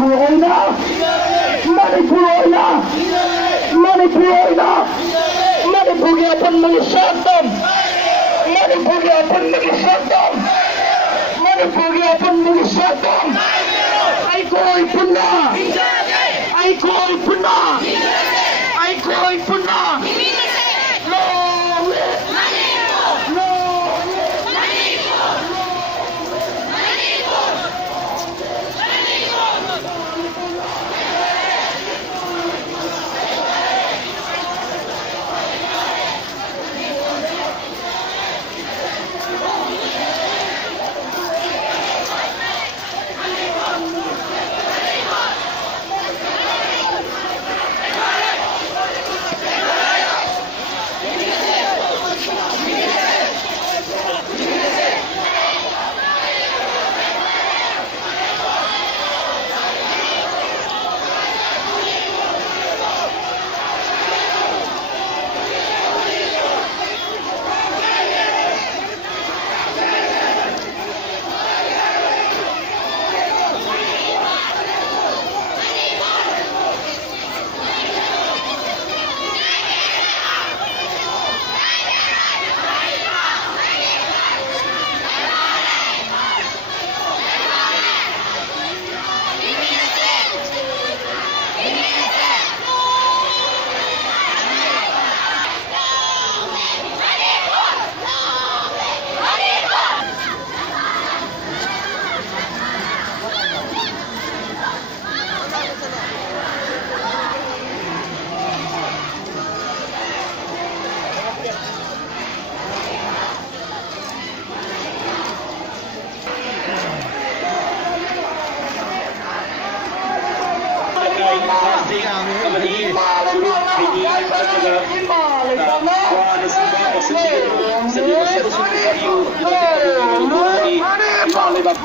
Manipur oina Manipur oina Manipur oina Manipur ki apan mengisahkan Manipur ki apan mengisahkan Manipur ki apan mengisahkan Aikoi punna Aikoi punna Aikoi punna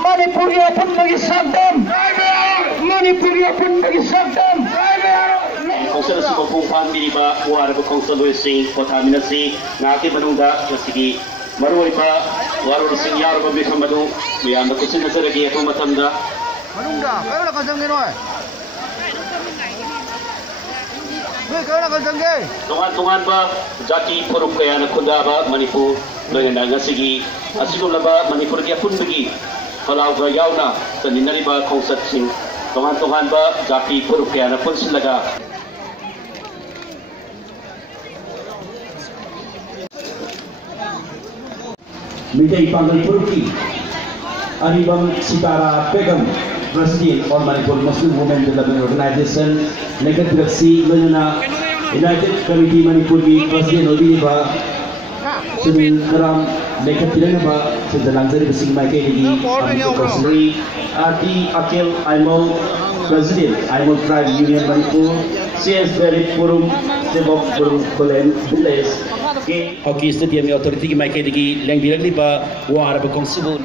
Manipur ya pun bagi sabdam Manipur ya pun bagi sabdam Konsel si pagpungpan diriba war ba konsel si potaminasi ngaki manungda kasi maruri pa warur sing yar ba bisam madu biyan ko sin nasara gi ko matamda manungda kayo la kasang ginoy kayo la kasang gay tungan ba jati purup kaya na kunda ba Manipur dengan ngasigi asigum laba Manipur dia pun bagi kalau gayau na taninari ba konsep sing tungan ba jati purup kaya na pun silaga Midai Pangal Purki Aribam Sitara Begum President of Manipur Muslim Women Development Organization Negat Direksi Lajana United Committee Manipur di President Odiba Sunil Karam Negat Direkba Sedalang Zari Besing Maike di Presiden Arti Akil Aimol President Aimol Tribe Union Manipur CS Berit Forum Sebok Forum Kolen Biles Hockey Stadium Authority ki maike digi leng birak liba war ba kongsibu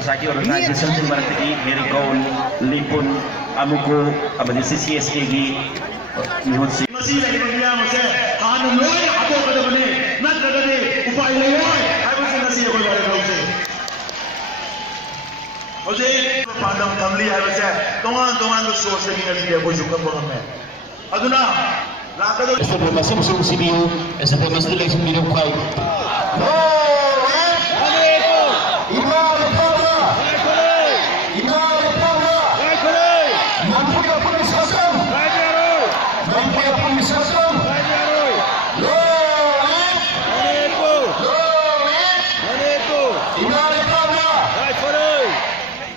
Society organization sing marketing Mary Gown Lipun Amuko abadi CCSA gi mihutsi masi lai dia mase han noi ato kada bane natraga de upai lai oi haibu se nasi ko bare rause oje pandam family haibu se tongan tongan do source ni nasi ko jukam bangame aduna Este masih musuh CBU, este masih lagi CBU kau.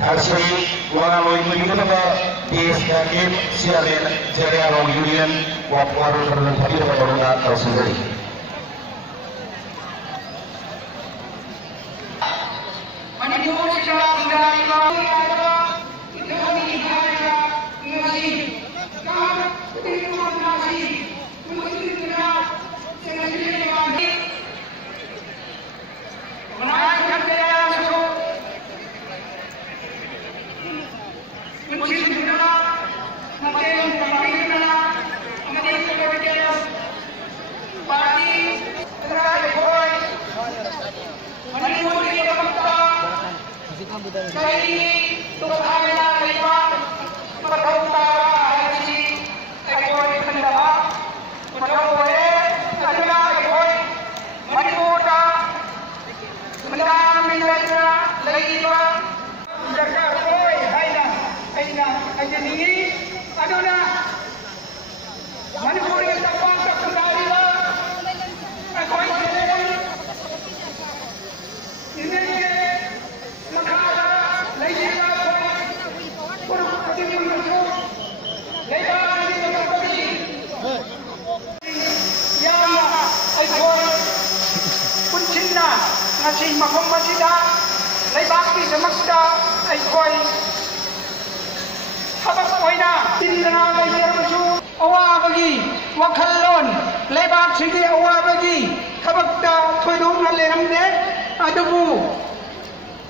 Asli orang lain begitu apa di sekitar siaran jaringan Union Wapwar berlengkapi dengan orang tahu sendiri. Manipur secara negara itu kami bahaya ngasih kan terima kasih mesti kita sendiri lagi menaikkan daya susu Manipur yang dapat kembali lah. Aku ini makada lagi lah. Pura pura masuk. Lepas ini dapat pergi. Ya, aku puncina ngasih makom masih dah. Lepas ini semakda aku habak oina tinna bayar musuh awa bagi wakalon lebak sini awa bagi habakta thoidong ngalem de adubu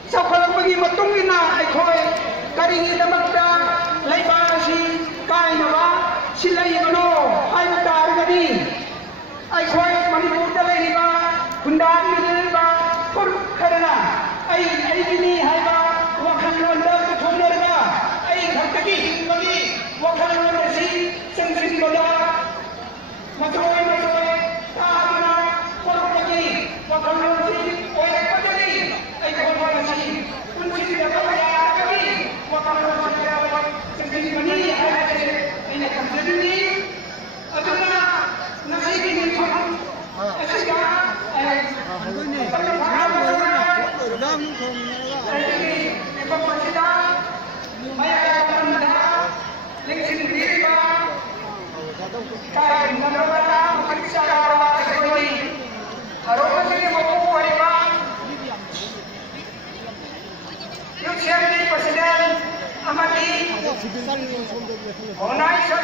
sapalang bagi matungina ai khoi karingi damakta lebasi kaina ba silai mano ai matar gadi ai khoi manipur dalai ba kundan ni ba pur karana ai gini hai ba wakalon da thonder ba Kaki, bagi wakil nasi, sengsi bola, macam tahana, kalau bagi wakil nasi, orang bagi, ekor nasi, kunci dapat ya bagi wakil nasi dapat sengsi bani, ini kerja ini, adanya nasi ini tuhan, sekarang, Kaya nagpapala magkakisa ka para sa ikoy. Harukan sige mapupuhay ba? Yung siyempre, President Amati, Onay sa